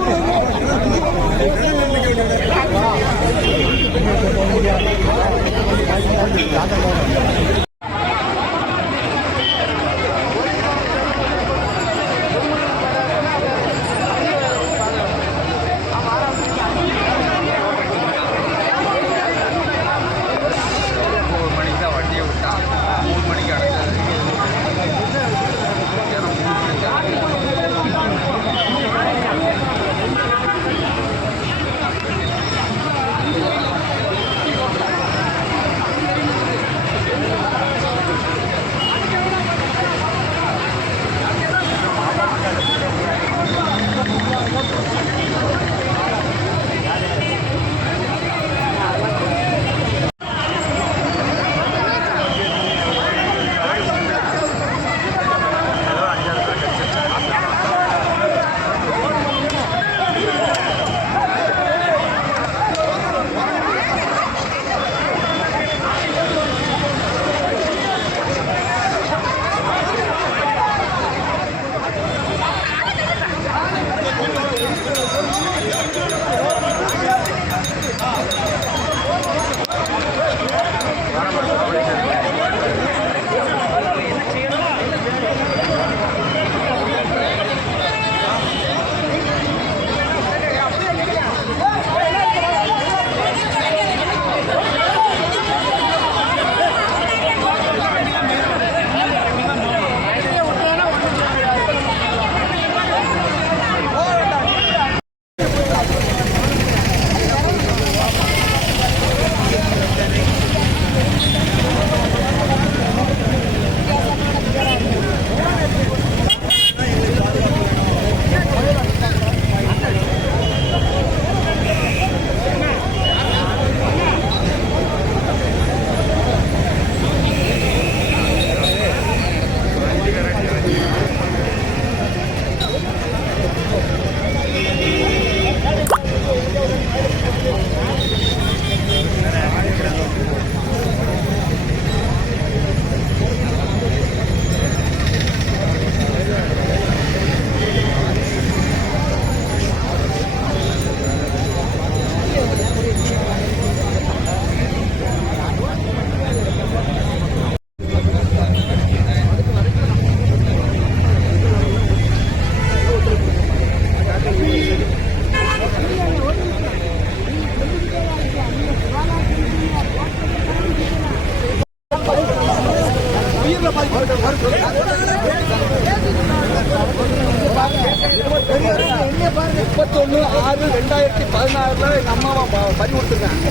那个那个那个那个啥？那个那个那个那个啥？முப்பத்தொன்னு ஆறு ரெண்டாயிரத்தி பதினாறுல எங்க அம்மாவை பறி கொடுத்துருக்காங்க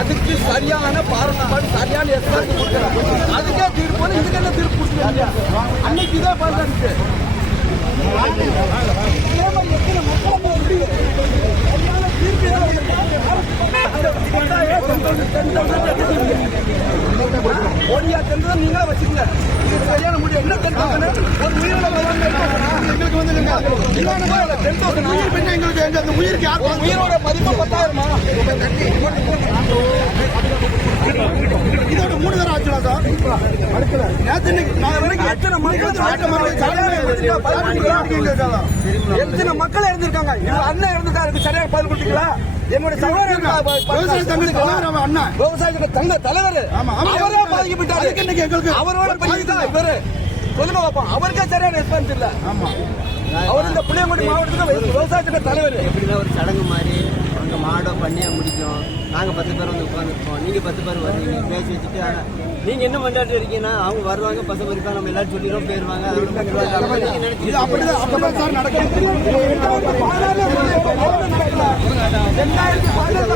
அதுக்கு சரியான பாரம்பரியம் சரியான எஸ்ஆர்டி கொடுக்குறாங்க அதுக்கே தீர்ப்பு இதுக்கு என்ன தீர்ப்பு கொடுத்துருக்காங்க? அன்னைக்கு இதான் பண்றாங்க ஓடியா தெரிஞ்சதை நீங்களே வச்சுக்கங்க. இது சரியான முடியும் என்ன தெரிஞ்சு ஒரு உயிரிழந்த எங்களுக்கு வந்து டென் தௌசண்ட் உயிர் பின்ன எங்களுக்கு எங்க அந்த உயிருக்கு யார் உயிரோட மதிப்பு பத்தாயிரமா இதோட மூணு தரம் ஆச்சுடா சார் நேத்து இன்னைக்கு நான் வரைக்கும் எத்தனை மக்கள் எத்தனை மக்கள் இறந்திருக்காங்க எங்க அண்ணன் இறந்துருக்காரு சரியான பதில் கொடுத்தீங்களா என்னுடைய விவசாய தங்க தலைவர் அவரே பாதிக்கப்பட்டாரு அவரோட இவரு. பொதுமை வைப்போம் அவருக்கே சரியான ரெஸ்பான்ஸ் இல்ல. ஆமா. அவர் இந்த புளியங்குடி மாவட்டத்துக்கு விவசாயத்துக்கு தலைவர். எப்படின்னா ஒரு சடங்கு மாதிரி அங்கே மாடோ பண்ணியா முடிக்கும். நாங்கள் பத்து பேர் வந்து உட்காந்துருப்போம் நீங்கள் பத்து பேர் வருவீங்க. பேசி வச்சுட்டு ஆனா, நீங்க என்ன பண்ணிட்டு இருக்கீங்கன்னா அவங்க வருவாங்க பசங்க இருப்பாங்க நம்ம எல்லாரும் சொல்லிடுறோம் போயிருவாங்க. அதோட முடிஞ்சிடும். அப்ப நீங்க நினைச்சு இது அப்படிதான் அப்படிதான் சார் நடக்கும் ரெண்டாயிரத்தி அவரும்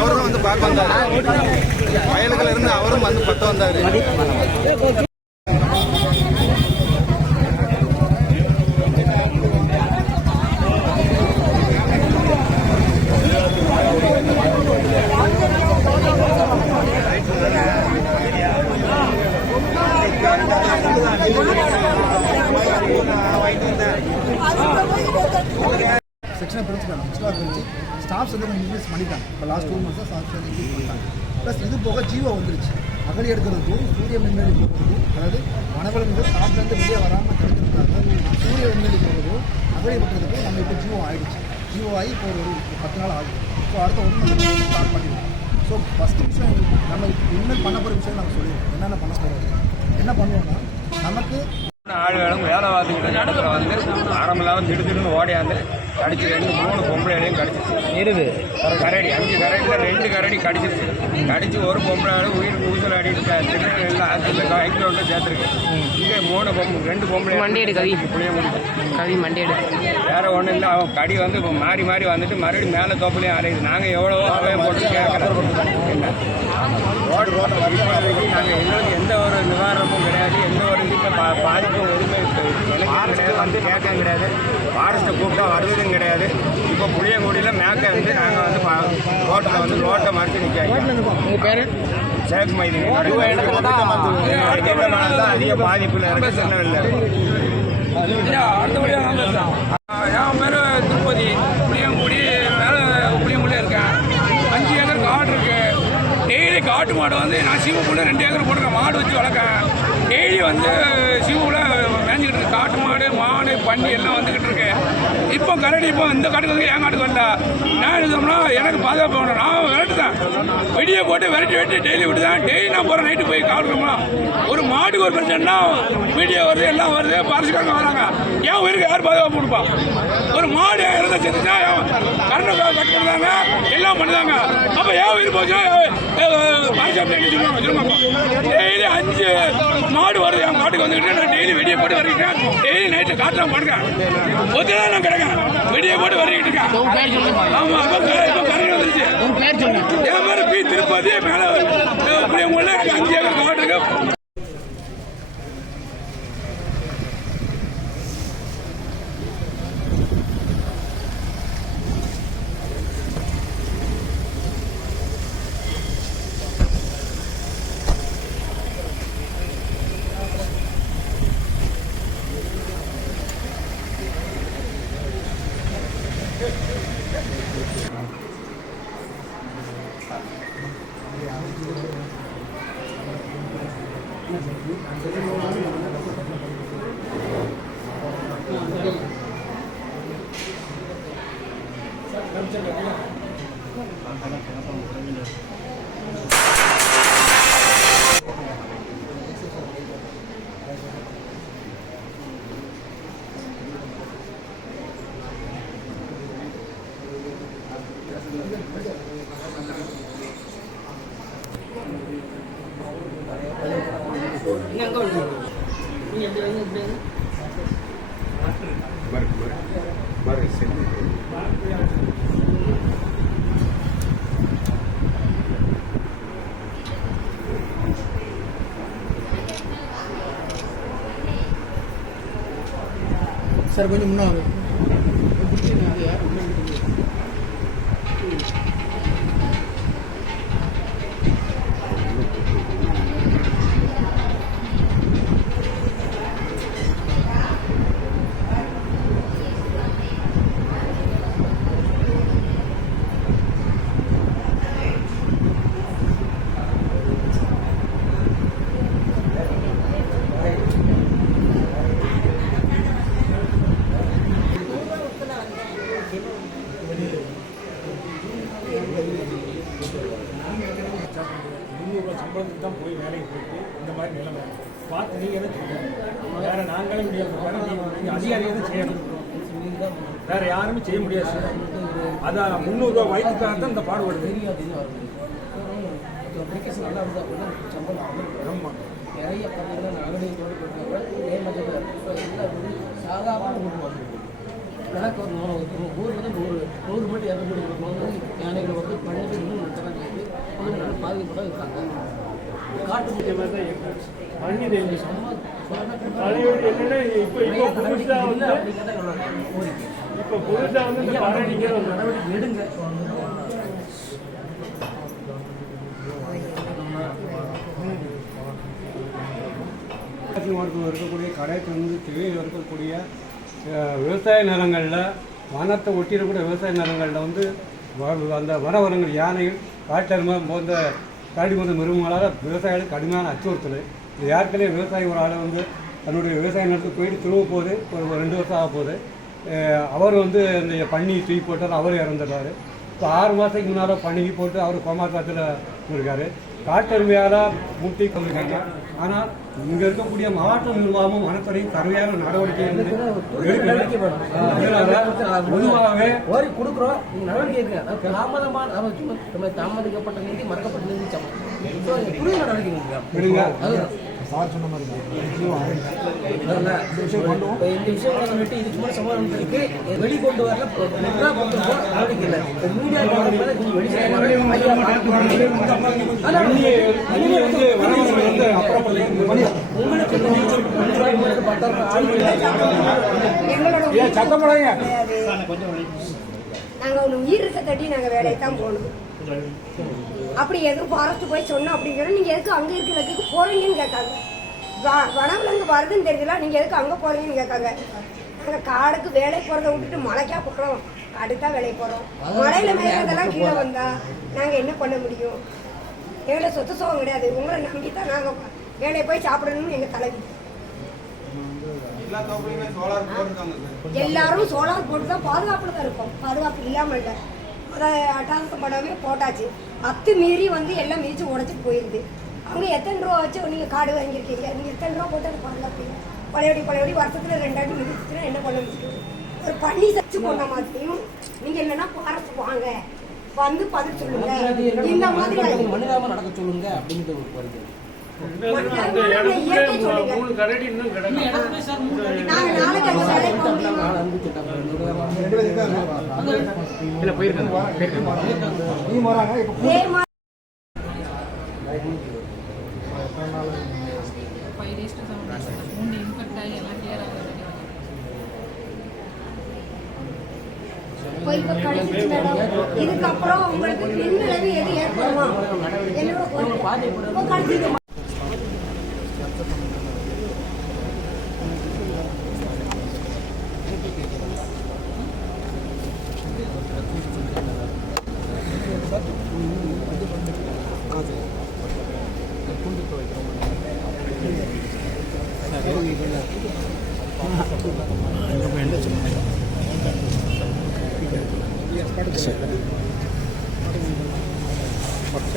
அவரும் வந்து பார்க்க வந்தாரு. வயலுக்குள்ள இருந்து அவரும் வந்து பத்த வந்தாரு. இப்போ லாஸ்ட் டூ மந்த்ஸாக சாஃப்ட்வேர் இன்க்ரீஸ் பண்ணிட்டாங்க. ப்ளஸ் இது போக ஜீவோ வந்துருச்சு. அகழி எடுக்கிறதுக்கும் சூரிய மின்னலி போகிறதுக்கும் அதாவது வனவிலங்குகள் காட்டிலேருந்து வெளியே வராமல் தடுக்கிறதுக்காக சூரிய மின்னலி போகிறதும் அகழி வெட்டுறதுக்கும் நம்ம இப்போ ஜீவோ ஆகிடுச்சு ஜீவோ ஆகி இப்போ ஒரு பத்து நாள் ஆகுது. ஸோ அடுத்த ஒன்று மந்த் ஸ்டார்ட் பண்ணிடுவோம். ஸோ ஃபஸ்ட்டு விஷயம் நம்ம இனிமேல் பண்ண போகிற விஷயம் நம்ம சொல்லிடுவோம். என்னென்ன பண்ண போகிறோம் என்ன பண்ணுவோம்னா நமக்கு ஆள் வேணும் வேலை பார்த்துக்கிட்ட நடுவில் வந்து ஆரம்பம் இல்லாமல் திடுதிடுன்னு ஓடையாந்து கடிச்சு ரெண்டு மூணு பொம்பளைகளையும் கடிச்சிச்சு. இருது கரடி அஞ்சு கரடியில் ரெண்டு கரடி கடிச்சிருச்சு கடிச்சு ஒரு பொம்பளை உயிர் ஊசல் அடிட்டு எல்லாம் ஆற்றுல கைக்கில் ஒன்று சேர்த்துருக்கு. இங்கே மூணு பொம்பளை ரெண்டு பொம்பளை மண்டையடு கவி. புளிய கவி மண்டையடு வேற ஒன்றும் இல்லை அவன் கடி வந்து இப்போ மாறி மாறி வந்துட்டு மறுபடியும் மேலே தோப்புலையும் அலையுது. நாங்கள் எவ்வளவோ அவையம் போட்டு கேட்குறோம் என்ன? ரோடு ரோட்டை நாங்கள் எங்களுக்கு எந்த ஒரு நிவாரணமும் கிடையாது. எந்த ஒரு இப்போ பா பாதிப்பும் எதுவுமே எனக்கு கிடையாது வந்து கேட்க கிடையாது. ஃபாரஸ்ட்டை கூப்பிட்டா வருவதும் கிடையாது. இப்போ புளியங்குடியில் மேக்க வந்து நாங்கள் வந்து ரோட்டில் வந்து ரோட்டை மறைச்சு நிற்காங்க உங்கள் பேர்? சேக் மைதி அதிக பாதிப்பில் இருக்கு. திருநெல்வேலியில் என் பேர் திருப்பதி. புளியங்குடி மேலே புளியங்குடியில் இருக்கேன். அஞ்சு ஏக்கர் காடு இருக்கு. டெய்லி காட்டு மாடு வந்து நான் சீமப்புள்ள ரெண்டு ஏக்கர் போட்டிருக்கேன். மாடு வச்சு வளர்க்கேன். டெய்லி வந்து சீமப்புள்ள மேய்ஞ்சிக்கிட்டு இருக்கு. காட்டு மாடு மாடு பன்னி எல்லாம் வந்துக்கிட்டு இருக்கு. இப்போ கரடி இப்போ இந்த காட்டுக்கு வந்து என் காட்டுக்கு வந்தா. நான் எழுதோம்னா எனக்கு பாதுகாப்பு வேணும். நான் விரட்டுதான் வெடியை போட்டு விரட்டி வெட்டி டெய்லி விட்டுதான். டெய்லி நான் போகிறேன் நைட்டு போய் காவலுமா ஒரு மாட்டுக்கு ஒரு பிரச்சனைனா வீடியோ வருது எல்லாம் வருது. பாரிசுக்காரங்க வராங்க. என் உயிருக்கு யார் பாதுகாப்பு கொடுப்பா? ஒரு மாடு இறந்த செத்துச்சா கரண்ட் கட் பண்ணுறாங்க எல்லாம் பண்ணுறாங்க அப்போ ஏன் உயிர் போச்சுன்னா பாரிசாப்பில் சொல்லுவாங்க சொல்லுவாங்க டெய்லி அஞ்சு மாடு வருது என் மாட்டுக்கு வந்துக்கிட்டு நான் டெய்லி வெடியை போட்டு வரைக்கிறேன் டெய்லி நைட்டு காட்டுலாம் படுக்கேன் ஒத்துதான் நான் கிடக்கேன் வெடியை போட்டு பேர் சொல்லுங்க. ஆமா இப்போ கரண்ட் வந்துருச்சு. என் பேர் பி. திருப்பதி மேலே அஞ்சு ஏக்கர் காடு இருக்கு சார் கொஞ்சம் முன்னாடி முந்நூறுவா முந்நூறுரூவா வயிற்றுக்காக தான் இந்த பாடுபடுது ஆமாம் நிறைய பார்த்தீங்கன்னா வந்து சாதாரண குடும்பம் கணக்கு ஒரு நூறு ஒரு ஊர் வந்து நூறு நூறு மட்டும் இரநூறு குடும்பம் வந்து யானைகள் வந்து பன்னெண்டு இன்னும் நடத்துறாங்க பொதுமக்கள் பாதிக்கப்பட இருக்காங்க. காட்டு முக்கிய மாதிரி தான் இருக்காங்க பண்ணி தெரிஞ்சு பழையோடு என்னன்னா இப்போ இப்போ புதுசாக வந்து இப்போ வந்து இருக்கக்கூடிய கடைத்திலிருந்து திவையில் இருக்கக்கூடிய விவசாய நிலங்களில் வனத்தை ஒட்டி விவசாய நிலங்களில் வந்து வ- அந்த வனவரங்கள் யானைகள் காட்டெருமை போன்ற கரடி போன்ற மிருகங்களால் விவசாயிகளுக்கு கடுமையான அச்சுறுத்தல். இது ஏற்கனவே விவசாயி ஒரு ஆளை வந்து தன்னுடைய விவசாய நிலத்துக்கு போயிட்டு திரும்ப போகுது. ஒரு ரெண்டு வருஷம் ஆக போகுது. அவர் வந்து இந்த பண்ணி தூக்கி போட்டார் அவர் இறந்துடுறாரு. இப்போ ஆறு மாதத்துக்கு முன்னால் பண்ணி போட்டு அவர் கோமாத்தாத்தில் இருக்காரு காட்டெருமையால் முட்டி கொண்டிருக்காங்க ஆனால் இங்கே இருக்கக்கூடிய மாவட்ட நிர்வாகமும் வனத்துறையும் கடுமையான நடவடிக்கை பொதுவாகவே கொடுக்குறோம். நடவடிக்கை தாமதமான தாமதிக்கப்பட்ட நீதி மறக்கப்பட்ட நீதி சமம். சார் சொன்ன மாதிரி தான். ஜீவோ ஆயிடுச்சு இல்ல, இப்ப இந்த விஷயம் வந்துட்டு இதுக்கு முன்னாடி சமாதானம் இருக்கு வெளிக்கொண்டு வரல மெட்ரா கொண்டு போக நடவடிக்கை இல்லை. இப்ப மீடியா மேல கொஞ்சம் வெளி தண்ணியை வந்து வனவரங்கள் வந்து அப்புறப்படுத்தி உங்களுக்கு இந்த நீச்சல் உங்களுக்கு பத்தாயிரம் ஆளுங்க எங்களோட நாங்க ஒரு உயிர் இருக்க தட்டி நாங்க வேலைக்கு தான் போகணும் அப்படி எதுவும் ஃபாரஸ்ட் போய் சொன்னோம் அப்படிங்கிற நீங்க எதுக்கு அங்க இருக்கிறதுக்கு போறீங்கன்னு கேட்காங்க. வனவிலங்கு வருதுன்னு தெரியல நீங்க எதுக்கு அங்க போறீங்கன்னு கேட்காங்க. நாங்க காடுக்கு வேலைக்கு போறதை விட்டுட்டு மலைக்கா போறோம். அடுத்தா வேலைக்கு போறோம். மலையில மேயறதெல்லாம் கீழே வந்தா நாங்க என்ன பண்ண முடியும்? எங்களை சொத்து சோகம் கிடையாது. உங்களை நம்பி தான் நாங்க வேலையை போய் சாப்பிடணும்னு எங்க தலைவி. எல்லா தோப்புலையுமே சோலார் போட்டிருக்காங்க சார். எல்லாரும் சோலார் போட்டு தான் பாதுகாப்புல தான் இருக்கும். பாதுகாப்பு இல்லாம இல்லை அட்டாசம் படமே போட்டாச்சு. அத்து மீறி வந்து எல்லாம் மிதிச்சு உடைச்சிட்டு போயிருது. அவங்க எத்தனை ரூபா வச்சு நீங்க காடு வாங்கியிருக்கீங்க? நீங்க எத்தனை ரூபா போட்டு அதை பாதுகாப்பீங்க பழையபடி பழையபடி வருஷத்துல ரெண்டாட்டி மிதிச்சுன்னா என்ன பண்ண முடியும்? ஒரு பண்ணி சச்சு போன மாதிரியும் நீங்க இல்லைன்னா பாரத்து வாங்க. வந்து பதில் சொல்லுங்க. இந்த மாதிரி. மனிதாம நடக்க சொல்லுங்க அப்படிங்கிறது ஒரு கோரிக்கை நாளைக்கு இல்ல வேலைக்கு போயிருக்காங்க. ஃபைவ் மூணு இன்ஃபெக்ட் ஆகி எல்லாம் கிளியர் ஆகுது போய் மேடம். இதுக்கப்புறம் உங்களுக்கு பின்விளைவு எது ஏற்படுமா? என்னோட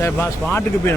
சரி பாஸ் ஸ்பாட்டுக்கு போய்